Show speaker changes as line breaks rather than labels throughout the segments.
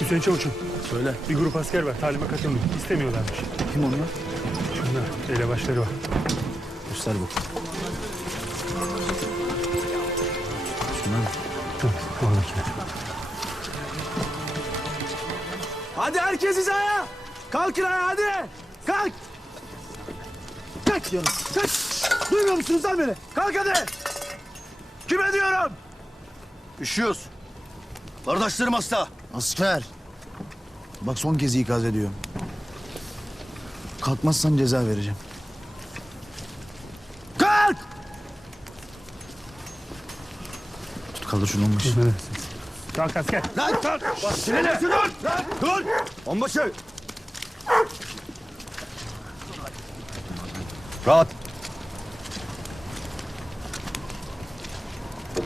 Hüseyin Çavuş'um.
Söyle.
Bir grup asker var. Talime katılmıyor. İstemiyorlarmış.
Kim onlar?
Şunlar. Elebaşları var.
Göster bu. Şunlar mı?
Evet. Oradakiler.
Hadi herkes hizaya. Kalkın ayağa hadi. Kalk. Kalk diyorum. Kalk. Duymuyor musunuz lan beni? Kalk hadi. Kime diyorum?
Üşüyoruz. Kardeşlerim hasta.
Asker. Bak son kez ikaz ediyorum. Kalkmazsan ceza vereceğim.
Kalk.
Tut kaldır şunu.
Emredersiniz. Kalk asker.
Lan kalk. Bak sinirle. Dur. Dur.
Onbaşı. Rahat.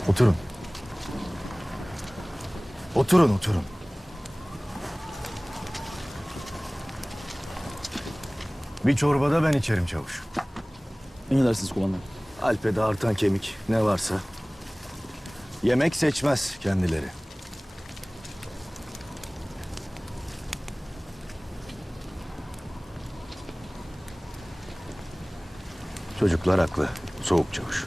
Oturun. Oturun, oturun. Bir çorbada ben içerim çavuş.
Emredersiniz kumandanım.
Alpede artan kemik ne varsa. Yemek seçmez kendileri. Çocuklar haklı. Soğuk çavuş.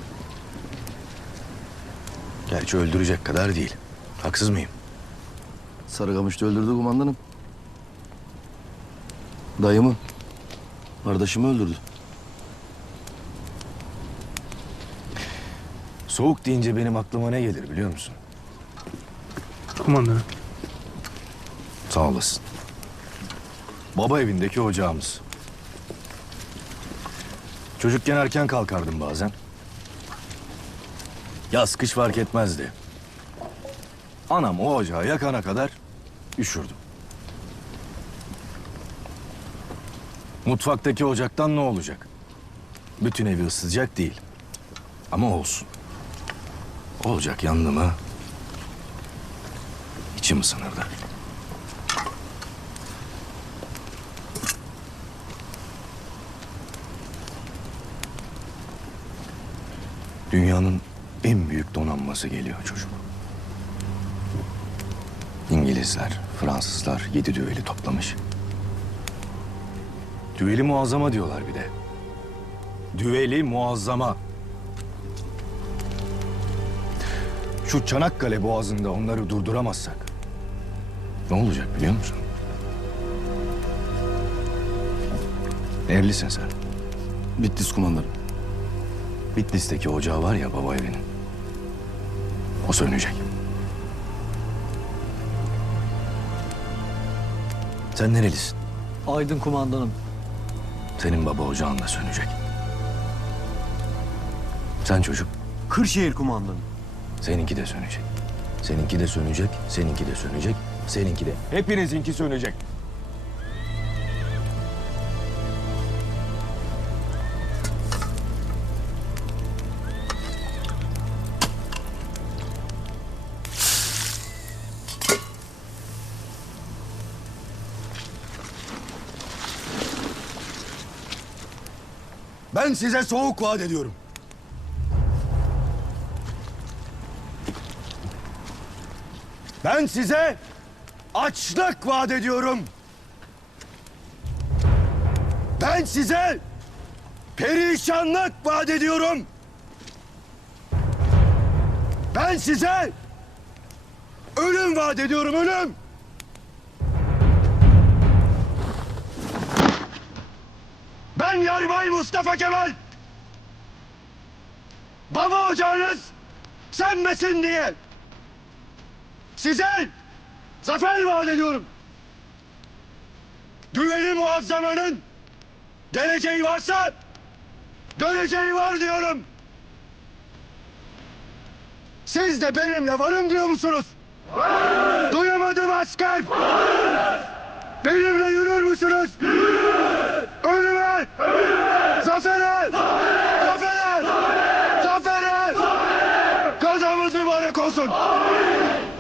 Gerçi öldürecek kadar değil. Haksız mıyım?
Sarıkamış'ta öldürdü kumandanım. Dayımı. Kardeşimi öldürdü.
Soğuk deyince benim aklıma ne gelir biliyor musun?
Kumandanım.
Sağ olasın. Baba evindeki ocağımız. Çocukken erken kalkardım bazen. Yaz kış fark etmezdi. Anam o ocağı yakana kadar üşürdüm. Mutfaktaki ocaktan ne olacak? Bütün evi ısıtacak değil. Ama olsun. O ocak yandı mı içim ısınırdı. Dünyanın en büyük donanması geliyor çocuk. İngilizler, Fransızlar yedi düveli toplamış. Düveli muazzama diyorlar bir de. Düveli muazzama. Şu Çanakkale boğazında onları durduramazsak ne olacak biliyor musun? Evlisin sen.
Bitlis kumandanım.
Bitlis'teki ocağı var ya baba evinin. O sönecek. Sen nerelisin?
Aydın kumandanım.
Senin baba ocağın da sönecek. Sen çocuk,
Kırşehir kumandanım.
seninki de sönecek. Seninki de sönecek, seninki de sönecek, seninki de. Hepinizinki sönecek. Ben size soğuk vaat ediyorum. Ben size açlık vaat ediyorum. Ben size perişanlık vaat ediyorum. Ben size ölüm vaat ediyorum, ölüm. Yarbay Mustafa Kemal. Baba ocağınız sönmesin diye size zafer vaat ediyorum. Düveli muazzamanın geleceği varsa döneceği var diyorum. Siz de benimle varım diyor musunuz? Varım. Duyamadım asker. Varım. Benimle yürür müsünüz? Zaferer! Zaferer! Zaferer! Zaferer! Kazamız mübarek olsun! Amin!